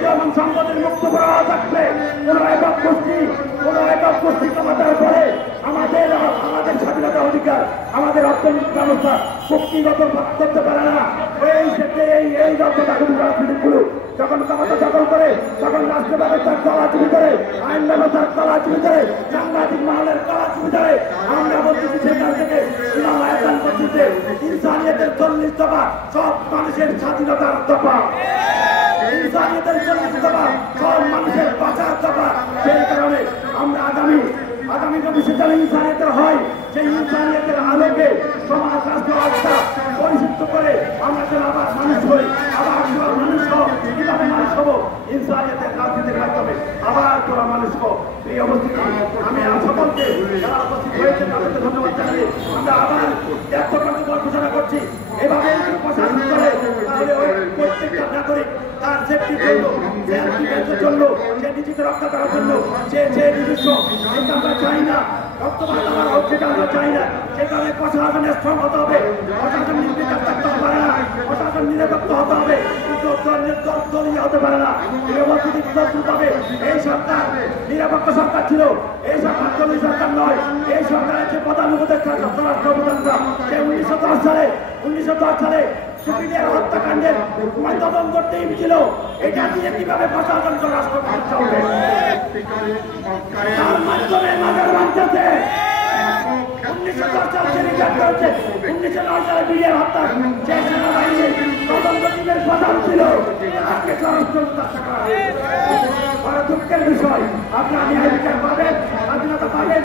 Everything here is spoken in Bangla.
যেমন সংগঠনের মুক্ত করা থাকবে কোন একক গোষ্ঠী ক্ষমতার পরে আমাদের স্বাধীনতা অধিকার আমাদের অর্থনৈতিক ব্যবস্থা শক্তিগত করতে পারে না। এই রাজনীতিগুলো যখন ক্ষমতা দখল করে তখন রাষ্ট্র ব্যবস্থার কলাচুরি করে, আইন ব্যবস্থার কলাচুরি করে, সাংবাদিক মহলের কলাচুরি করে। আমরা বলতেছি সেখান থেকে ইনসানিয়তের 40 দফা সব মানুষের স্বাধীনতার দফা, ইনসানিয়তের 40 দফা সব মানুষের বাঁচার দফা। সেই কারণে আমরা আগামী ভবিষ্যতে যেন ইনসানিয়তের হয়, সেই ইনসানিয়তের আলোকে সমাজ রাষ্ট্র ব্যবস্থা পরিশুদ্ধ করে আমরা যেন আবার মানুষ হই, আবার মানুষ হব। কিভাবে মানুষ হবো? ইনসানিয়তের রাজনীতির মাধ্যমে আবার তোরা মানুষ হব। এই অবস্থিতি আমি সকলকে যারা উপস্থিত হয়েছে তাদেরকে ধন্যবাদ জানিয়ে আমরা আবার ব্যক্ত কার্যক্রম ঘোষণা করছি। এভাবে প্রশাসন করে তাহলে ওই প্রত্যেকটা নাগরিক তার সেফটির জন্য, জন্য, সে নিজেকে রক্ষা করার জন্য সে নিজস্ব আমরা চাই না রক্তপাত আমার হোক, সেটা আমরা চাই না। সেখানে প্রশাসনের শ্রম হতে হবে, প্রশাসন নির্বিকার থাকতে পারে না, প্রশাসন নিরপেক্ষ হতে হবে, কিন্তু দলীয় হতে পারে না। হবে এই সরকার নিরপেক্ষ সরকার ছিল, এই সরকার দলীয় সরকার নয়। এই সরকারের যে প্রধান উপদেষ্টা স্বরাষ্ট্র উপদেষ্টা সে 1910 সালে সুপিরিয়ার হত্যাকাণ্ডের তদন্ত টিম ছিল। এটা দিয়ে কিভাবে প্রশাসন স্বরাষ্ট্র চলবে? তার মাধ্যমে মাজার ভাঙতেছে। 1910 সাল সে রিটার্ন করেছে, 1909 সালে বিডিআর হত্যা যে সেনাবাহিনীর তদন্ত টিমের প্রধান ছিল আজকে স্বরাষ্ট্র বড় দুঃখের বিষয়। আপনারা ন্যায় বিচার পাবেন, স্বাধীনতা পাবেন।